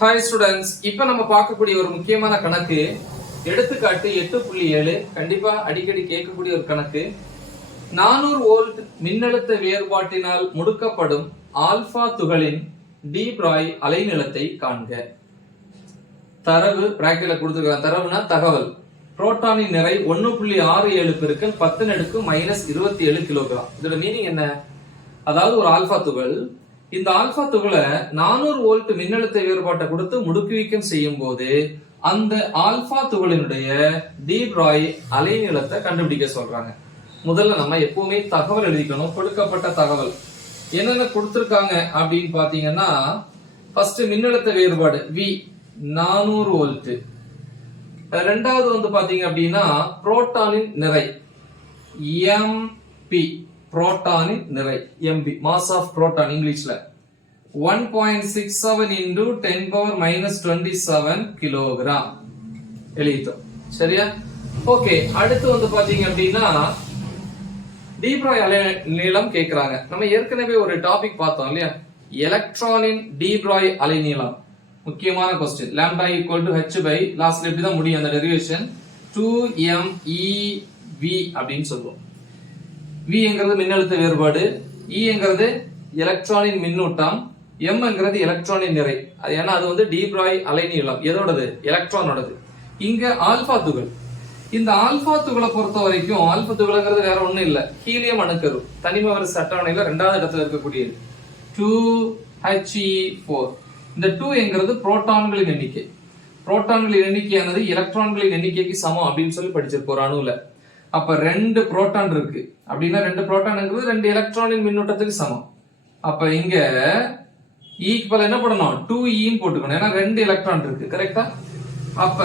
Hi students, இப்ப நம்ம பார்க்கக்கூடிய ஒரு முக்கியமான கணக்கு எடுத்துக்காட்டு 8.7 கண்டிப்பா அடிக்கடி கேட்கக்கூடிய ஒரு கணக்கு. 400 வோல்ட் மின்னழுத்த வேறுபாட்டினால் முடுக்கப்படும் ஆல்பா துகளின் டி பிராய் அலைநீளத்தை காண்க. தரவு பிராக்கெட்ல கொடுத்திருக்காங்க. தரவுனா தகவல். புரோட்டானின் நிறை 1.67 பெருக்கல் 10⁻⁻27 கிலோகிராம். இதோட மீனிங் என்ன? அதாவது ஒரு ஆல்பா துகள், இந்த ஆல்பா துகளை 400 வோல்ட் மின்னழுத்த வேறுபாட்டை கொடுத்து முடுக்குவிக்கம் செய்யும் போது அந்த ஆல்பா துகளினுடைய டி பிராய் அலைநீளத்தை கண்டுபிடிக்க சொல்றாங்க. முதல்ல நம்ம எப்பவுமே தகவல் எழுதிக்கணும். கொடுக்கப்பட்ட தகவல் என்னென்ன கொடுத்திருக்காங்க அப்படின்னு பாத்தீங்கன்னா, ஃபர்ஸ்ட் மின்னழுத்த வேறுபாடு V 400 வோல்ட். ரெண்டாவது வந்து பாத்தீங்க அப்படின்னா புரோட்டானின் நிறை MP, புரோட்டானின் நிறை MP, மாஸ் ஆஃப் புரோட்டான் இங்கிலீஷ்ல 1.67 into 10⁻⁻27 கிலோகிராம் எழுதிட்டோம். சரியா? ஓகே, அடுத்து வந்து பாத்தீங்க அப்படின்னா டி பிராய் அலைநீளம் கேக்குறாங்க. நம்ம ஏற்கனவே ஒரு டாபிக் பார்த்தோம் இல்லையா, எலக்ட்ரானின் டி பிராய் அலைநீளம். முக்கியமான question. Lambda equal to h by லாஸ்ட்ல இப்படி தான் முடியும் அந்த டெரிவேஷன். 2mev அப்படின்னு சொல்லுவோம். V என்கிறது மின்னழுத்த வேறுபாடு, E என்கிறது எலக்ட்ரானின் மின்னூட்டம், M என்கிறது எலக்ட்ரானின் நிறை. அது ஏன்னா அது வந்து டி பிராய் அலைநீளம். எதோடது? எலக்ட்ரானோடது. இங்க ஆல்பா துகள். இந்த ஆல்பா துகளை பொறுத்த வரைக்கும் ஆல்பா துகள்ங்கிறது வேற ஒண்ணும் இல்ல, ஹீலியம் அணுக்கரு. தனிம வரிசை அட்டவணையில 2வது இடத்துல இருக்கக்கூடியது 2He4. இந்த 2 என்கிறது புரோட்டான்களின் எண்ணிக்கை. புரோட்டான்களின் எண்ணிக்கையானது எலக்ட்ரான்களின் எண்ணிக்கைக்கு சமம் அப்படின்னு சொல்லி படிச்சிருப்போம் ஒரு அணுல. அப்ப 2 புரோட்டான் இருக்கு அப்படின்னா 2 புரோட்டான்ங்கிறது 2 எலக்ட்ரானின் மின்னூட்டத்துக்கு சமம். அப்ப இங்க ஈக்கு பதிலா என்ன பண்ணணும்? 2e போட்டுக்கணும். ஏன்னா 2 எலக்ட்ரான் இருக்கு. கரெக்டா? அப்ப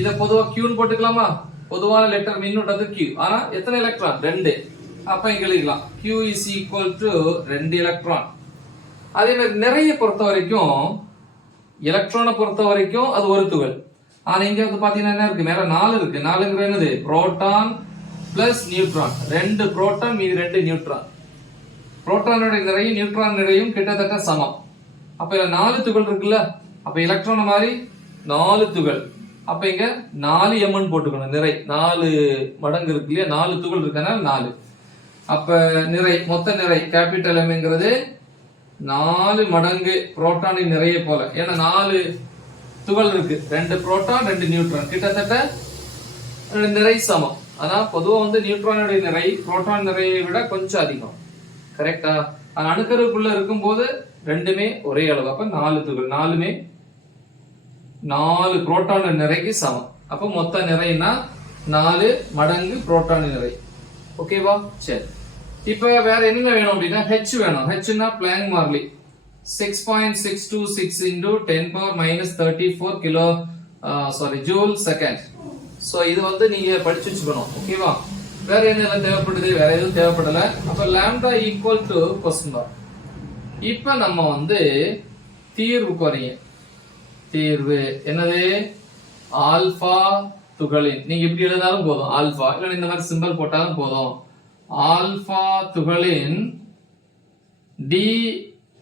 இத பொதுவா Qன்னு போட்டுக்கலாமா? பொதுவான லெட்டர் மின்னூட்டத்துக்கு Q. ஆனா எத்தனை எலக்ட்ரான்? 2. அப்ப இங்க எழுதிக்கலாம் Q is equal to 2 electron. அதே மாதிரி நிறைய பொறுத்த வரைக்கும், எலக்ட்ரானை பொறுத்த வரைக்கும் அது ஒரு துகள். ஆனா இங்க வந்து பாத்தீங்கன்னா என்ன இருக்கு? மேல 4 இருக்கு. 4ங்கிறது என்னது? Proton plus neutron. 2 புரோட்டான் மீதி 2 நியூட்ரான். புரோட்டானோட நிறையும் நியூட்ரான் நிறையும் கிட்டத்தட்ட சமம். அப்ப இதுல 4 துகள் இருக்குல்ல, அப்ப எலக்ட்ரான் மாதிரி 4 துகள். அப்ப இங்க 4m போட்டுக்கணும். நிறை 4 மடங்கு இருக்கு இல்லையா, 4 துகள் இருக்கனால 4. அப்ப நிறை, மொத்த நிறை கேபிட்டல் எம்ங்கிறது 4 மடங்கு புரோட்டானின் நிறைய போல. ஏன்னா 4 துகள் இருக்கு, 2 புரோட்டான் 2 நியூட்ரான், கிட்டத்தட்ட நிறை சமம். ஆனா பொதுவா வந்து நியூட்ரானுடைய நிறை புரோட்டான் நிறையை விட கொஞ்சம் அதிகம். கரெக்டா? அணுக்கருக்குள்ள இருக்கும் போது ரெண்டுமே ஒரே அளவு. அப்ப 4 துகள், 4மே 4 புரோட்டான் நிறைக்கு சமம். அப்ப மொத்த நிறைனா 4 மடங்கு புரோட்டான் நிறை. ஓகேவா? சரி, இப்ப வேற என்ன வேணும் அப்படின்னா H வேணும். Hனா பிளாங்க் மாறிலி 6.626 into 10⁻⁻34 kilo joule second. So இது வந்து நீங்க படிச்சு வச்சுக்கணும். ஓகேவா? வேற என்ன தேவைப்படுது? வேற எதுவும் தேவைப்படல. அப்ப lambda equal to question mark. இப்ப நம்ம வந்து தீர்வுக்கு வரீங்க. தீர்வு என்னது? ஆல்பா துகளின், நீங்க இப்படி எழுதினாலும் போதும், ஆல்பா இல்ல இந்த மாதிரி சிம்பல் போட்டாலும் போதும். ஆல்பா துகளின் டி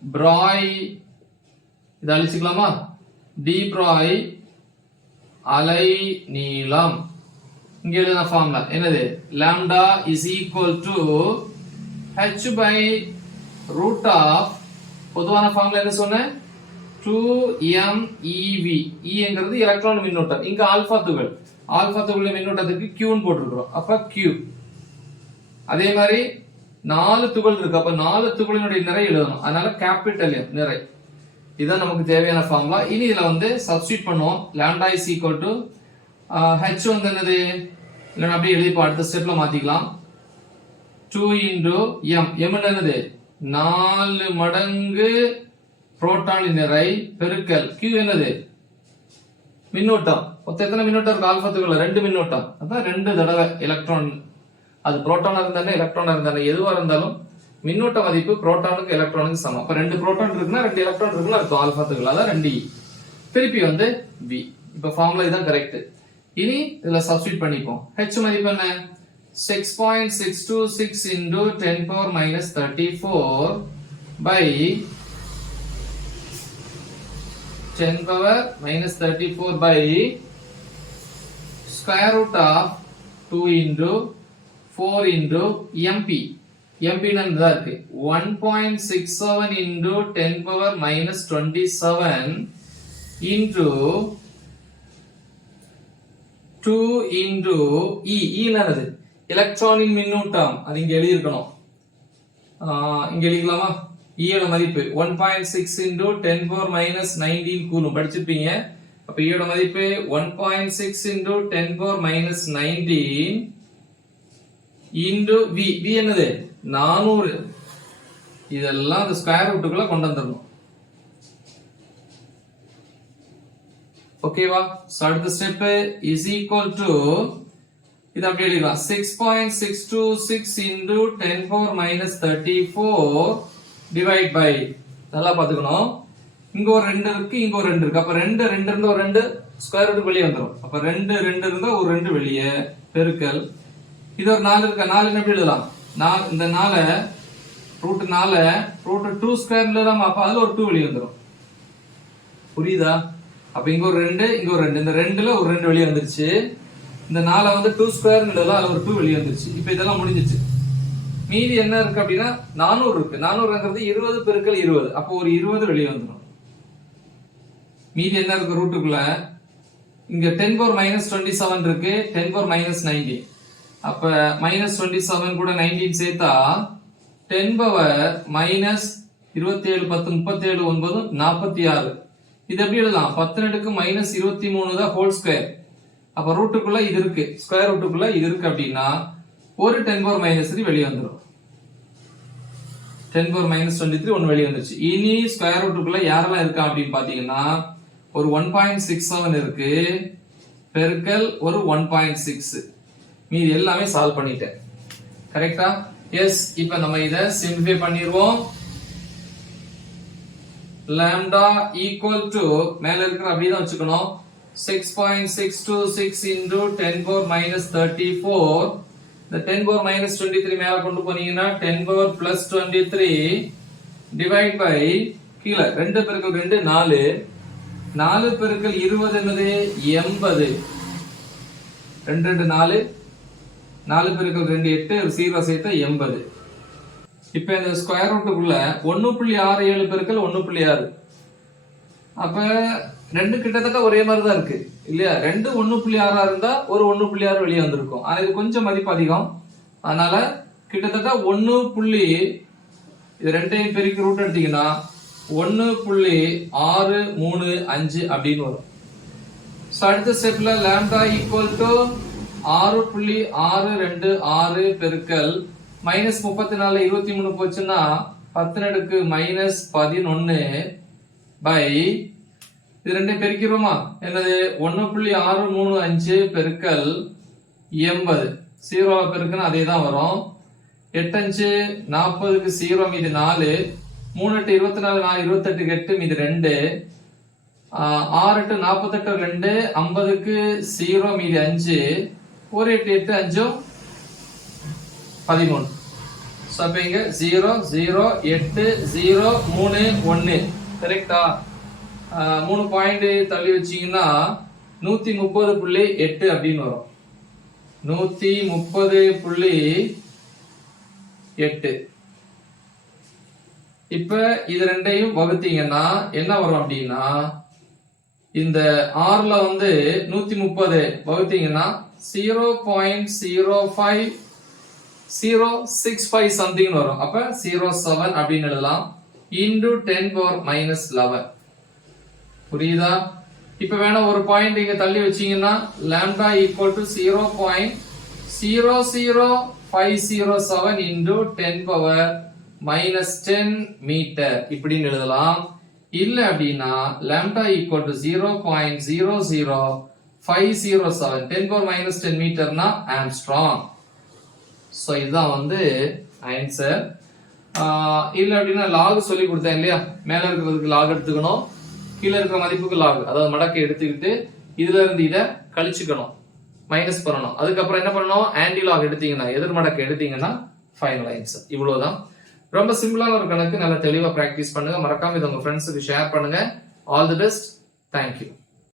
பிராய், இத அழிச்சுக்கலாமா? டி பிராய் அலை நீளம். இங்க எழுதின ஃபார்முலா என்னது? Lambda is equal to h by root of, பொதுவான ஃபார்முலா என்ன சொன்னேன்? 2mev. E என்கிறது எலக்ட்ரான் மின்னூட்டம். இங்க ஆல்பா துகள், ஆல்பா துகள் மின்னூட்டத்துக்கு Qன்னு போட்டுருக்கோம். அப்ப Q. அதே மாதிரி 4 துகள் இருக்கு. அப்ப 4 துகளினுடைய நிறை எழுதணும். அதனால கேபிட்டல் M நிறை. இதுதான் நமக்கு தேவையான ஃபார்முலா. இனி இதுல வந்து சப்ஸ்டிட்யூட் பண்ணுவோம். Lambda is equal to h வந்து என்னது? இல்ல அப்படியே எழுதி அடுத்த ஸ்டெப்ல மாத்திக்கலாம். 2 into m. m என்னது? 4 மடங்கு புரோட்டானின் நிறை பெருக்கல் Q என்னது? மின்னூட்டம். மொத்தம் எத்தனை மின்னூட்டம் இருக்கு ஆல்பா துகள்ல? 2 மின்னூட்டம். அதான் 2 தடவை எலக்ட்ரான். அது புரோட்டானா இருந்தானே எலக்ட்ரானா இருந்தானே எதுவா இருந்தாலும் மின்னூட்ட மதிப்பு புரோட்டானுக்கு எலக்ட்ரானுக்கு சமம். அப்ப 2 புரோட்டான் இருக்குன்னா 2 எலக்ட்ரான் இருக்குன்னு அர்த்தம். ஆல்பா துகள், அதான் 2e. திருப்பி வந்து v. இப்ப ஃபார்முலா இதான் கரெக்ட். இனி இதுல சப்ஸ்டிட்யூட் பண்ணிப்போம். h மதிப்பு என்ன? 6.626 into 10⁻⁻34 by 10 power minus 34 by square root of 2 into 4 into mp. mp என்னதா இருக்கு 1.67 into 10 power minus 27 into 2 into e. என்னது எலக்ட்ரானின் மின்னூட்டம். அது இங்க எழுதி இருக்கணும். இங்க எழுதிக்கலாமா? e யோட மதிப்பு 1.6 into 10 power minus 19 கூலும் படிச்சிருப்பீங்க. அப்ப e யோட மதிப்பு 1.6 into 10 power minus 19 into v. v என்னது 400. இதெல்லாம் அந்த ஸ்கொயர் ரூட்டுக்குள்ள கொண்டு வந்துடணும். ஓகேவா? சோ அடுத்த ஸ்டெப் is equal to இது அப்படியே எழுதலாம் 6.626 into 10 power minus 34 divide by. நல்லா பாத்துக்கணும். இங்க ஒரு 2 இருக்கு, இங்க ஒரு 2 இருக்கு. அப்ப 2 இருந்தா ஒரு 2 ஸ்கொயர் ரூட் வெளியே வந்துரும். அப்ப 2 இருந்தா ஒரு 2 வெளியே பெருக்கல். இது ஒரு 4 இருக்கு. 4 என்ன எப்படி எழுதலாம்? இந்த 4 ரூட் 4 ரூட் 2 ஸ்கொயர்ல எழுதலாம். அப்ப அதுல ஒரு 2 வெளியே வந்துரும். புரியுதா? அப்ப இங்க ஒரு 2, இங்க ஒரு 2. இந்த 2ல ஒரு 2 வெளியே வந்துருச்சு. இந்த 4 வந்து 2 ஸ்கொயர் எழுதலாம். அதுல ஒரு 2 வெளியே வந்துருச்சு. இப்ப இதெல்லாம் முடிஞ்சிச்சு. மீதி என்ன இருக்கு அப்படின்னா 400 இருக்கு. 400ங்கிறது 20 பெருக்கல் 20. அப்போ ஒரு 20 வெளியே வந்துடும். மீதி என்ன இருக்கு ரூட்டுக்குள்ள? இங்க 10 power minus 27 இருக்கு. 10 power minus 19. அப்ப minus 27 கூட 19 சேர்த்தா 10 power minus 27 10 37 9 46. இது எப்படி எழுதலாம்? 10 அடுக்கு minus 23 தான் ஹோல் ஸ்கொயர். அப்ப ரூட்டுக்குள்ள இது இருக்கு. ஸ்கொயர் ரூட்டுக்குள்ள இது இருக்கு அப்படின்னா ஒரு 10 power minus 3 வெளியே வந்துரும். 10 power minus 23 ஒன்னு வெளியே வந்துருச்சு. இனி ஸ்கொயர் ரூட்டுக்குள்ள யாரெல்லாம் இருக்கா அப்படின்னு பாத்தீங்கன்னா ஒரு 1.67 இருக்கு பெருக்கல் ஒரு 1.6. மீதி எல்லாமே சால்வ் பண்ணிட்டேன். கரெக்டா? எஸ். இப்ப நம்ம இத சிம்பிளிஃபை பண்ணிடுவோம். lambda equal to மேல இருக்கிற அப்படியே தான் வச்சுக்கணும். 6.626 into 10 power minus 34. இந்த 10 power minus 23 மேல கொண்டு போனீங்கன்னா 10 power plus 23 divide by கீழ 2 பெருக்கல் 2 4. 4 பெருக்கல் 20 என்னது 80. 2 2 4. 4 பெருக்கல் 2 8. ஒரு 0 சேர்த்தா 80. இப்ப இந்த ஸ்கொயர் ரூட்டுக்குள்ள 1.67 பெருக்கல் 1.6. அப்ப ரெண்டு கிட்டத்தட்ட ஒரே மாதிரி தான் இருக்கு இல்லையா? 2 1.6 இருந்தா ஒரு 1.6 வெளியே வந்திருக்கும். ஆனா இது கொஞ்சம் மதிப்பு அதிகம். அதனால கிட்டத்தட்ட 1. இது ரெண்டையும் பெருக்கி ரூட் எடுத்தீங்கன்னா 1.635 அப்படின்னு வரும். சோ அடுத்த ஸ்டெப்ல lambda equal to 6.626 பெருக்கல் minus 34 23 போச்சுன்னா 10 அடுக்கு minus 11 by இது ரெண்டே பெருக்கிறோமா? என்னது 1.635 பெருக்கல் 80. 0 பெருக்குன்னா அதே தான் வரும். 8 5 40க்கு 0 மீதி 4. 3 8 24 4 28 8 மீதி 2. 6 8 48 2 50க்கு 0 மீதி 5. 1 8 8 5 13. சோ அப்ப இங்க 0 0 8 0 3 1. கரெக்ட்டா? 3 பாயிண்ட் தள்ளி வச்சீங்கன்னா 130.8 அப்படின்னு வரும். 130.8. இப்ப இது ரெண்டையும் வகுத்தீங்கன்னா என்ன வரும் அப்படின்னா இந்த 6ல வந்து 130 வகுத்தீங்கன்னா 0.05065 சம்திங் வரும். அப்ப 07 அப்படின்னு எழுதலாம். into 10 power minus 11. புரியுதா? இப்ப வேணா ஒரு பாயிண்ட் இங்க தள்ளி வச்சீங்கன்னா lambda equal to 0.00507 into 10 power minus 10 meter இப்படின்னு எழுதலாம். இல்ல அப்படின்னா lambda equal to 0.00507 10 power minus 10 மீட்டர்னா Armstrong. So இதுதான் வந்து ஆன்சர். இல்ல அப்படின்னா லாக் சொல்லி கொடுத்தேன் இல்லையா? மேல இருக்கிறதுக்கு லாக் எடுத்துக்கணும், கீழே இருக்கிற மதிப்புக்கு லாக், அதாவது மடக்கை எடுத்துக்கிட்டு இதுல இருந்து இதை கழிச்சுக்கணும், மைனஸ் பண்ணணும். அதுக்கப்புறம் என்ன பண்ணணும்? ஆன்டி லாக் எடுத்தீங்கன்னா, எதிர் மடக்கை எடுத்தீங்கன்னா ஃபைனல் ஆன்சர். இவ்வளவுதான். ரொம்ப சிம்பிளான ஒரு கணக்கு. நல்லா தெளிவா பிராக்டிஸ் பண்ணுங்க. மறக்காம இதை உங்க ஃப்ரெண்ட்ஸுக்கு ஷேர் பண்ணுங்க. All the best. தேங்க்யூ.